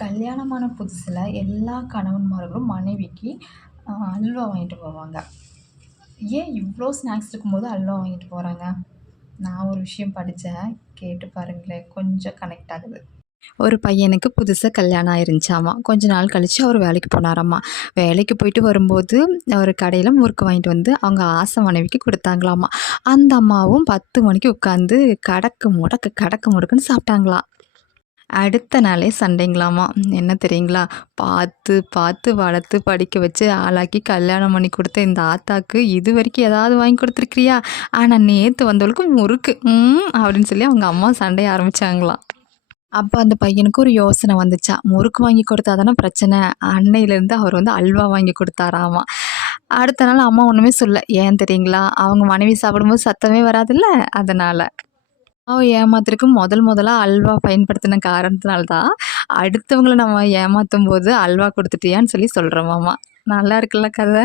கல்யாணமான புதுசில் எல்லா கணவன்மார்களும் மனைவிக்கு அல்வா வாங்கிட்டு போவாங்க. ஏன் இவ்வளோ ஸ்நாக்ஸ் இருக்கும்போது அல்வா வாங்கிட்டு போகிறாங்க? நான் ஒரு விஷயம் படித்தேன், கேட்டு பாருங்களேன், கொஞ்சம் கனெக்ட் ஆகுது. ஒரு பையனுக்கு புதுசாக கல்யாணம் ஆயிருந்துச்சாமா. கொஞ்ச நாள் கழித்து அவர் வேலைக்கு போனாராம்மா. வேலைக்கு போயிட்டு வரும்போது ஒரு கடையில் முறுக்கு வாங்கிட்டு வந்து அவங்க ஆசை மனைவிக்கு கொடுத்தாங்களாமா. அந்த அம்மாவும் 10 மணிக்கு உட்காந்து கடக்கு முடக்குன்னு சாப்பிட்டாங்களாம். அடுத்த நாளே சண்டைங்களாமா. என்ன தெரியுங்களா? பார்த்து பார்த்து வளர்த்து படிக்க வச்சு ஆளாக்கி கல்யாணம் பண்ணி கொடுத்த இந்த ஆத்தாக்கு இது வரைக்கும் ஏதாவது வாங்கி கொடுத்துருக்கிறியா? ஆனால் நேற்று வந்தவளுக்கு முறுக்கு அப்படின்னு சொல்லி அவங்க அம்மா சண்டைய ஆரம்பித்தாங்களாம். அப்போ அந்த பையனுக்கு ஒரு யோசனை வந்துச்சா, முறுக்கு வாங்கி கொடுத்தா தானே பிரச்சனை. அன்னையிலேருந்து அவர் வந்து அல்வா வாங்கி கொடுத்தாராமா. அடுத்த நாள் அம்மா ஒன்றுமே சொல்ல. ஏன் தெரியுங்களா? அவங்க மனைவி சாப்பிடும்போது சத்தமே வராதுல்ல, அதனால். அவன் ஏமாத்துறதுக்கு முதலா அல்வா பயன்படுத்தின காரணத்தினால தான் அடுத்தவங்கள நம்ம ஏமாற்றும் போது அல்வா கொடுத்துட்டியான்னு சொல்லி சொல்கிறோமாமா. நல்லா இருக்குல்ல கதை.